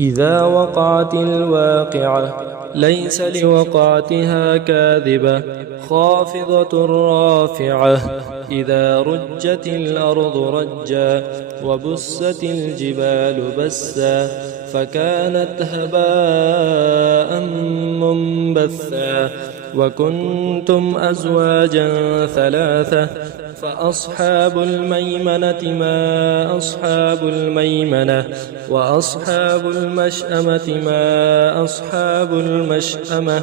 إذا وقعت الواقعة ليس لوقعتها كاذبة خافضة رافعة إذا رجت الأرض رجا وبست الجبال بسا فكانت هباء منبثا وكنتم أزواجا ثلاثة فأصحاب الميمنة ما أصحاب الميمنة وأصحاب المشأمة ما أصحاب المشأمة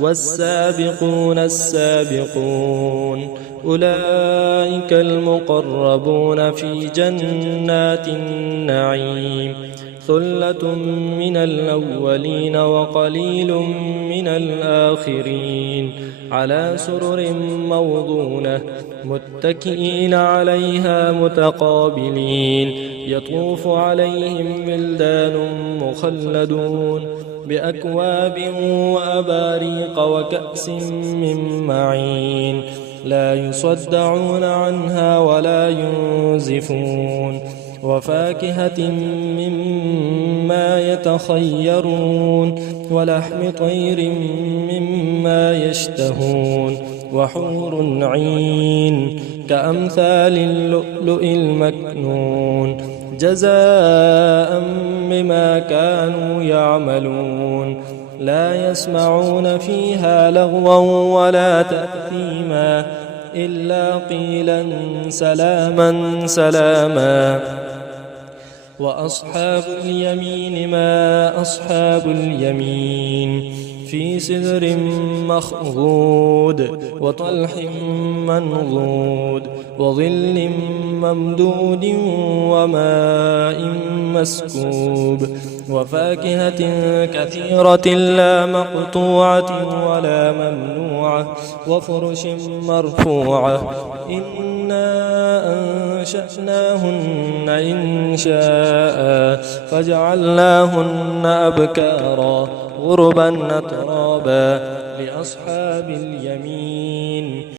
والسابقون السابقون أولئك المقربون في جنات النعيم ثلة من الأولين وقليل من الآخرين على سرر موضونة متكئين عليها متقابلين يطوف عليهم ولدان مخلدون بأكواب وأباريق وكأس من معين لا يصدعون عنها ولا ينزفون وفاكهة مما يتخيرون ولحم طير مما يشتهون وحور عين كأمثال اللؤلؤ المكنون جزاء بما كانوا يعملون لا يسمعون فيها لغوا ولا تأثيما إلا قيلا سلاما سلاما وأصحاب اليمين ما أصحاب اليمين في سدر مخضود وطلح منضود وظل ممدود وماء مسكوب وفاكهة كثيرة لا مقطوعة ولا ممنوعة وفرش مرفوعة إنا أنشأناهن إنشاء فجعلناهن أبكارا غربا أترابا لأصحاب اليمين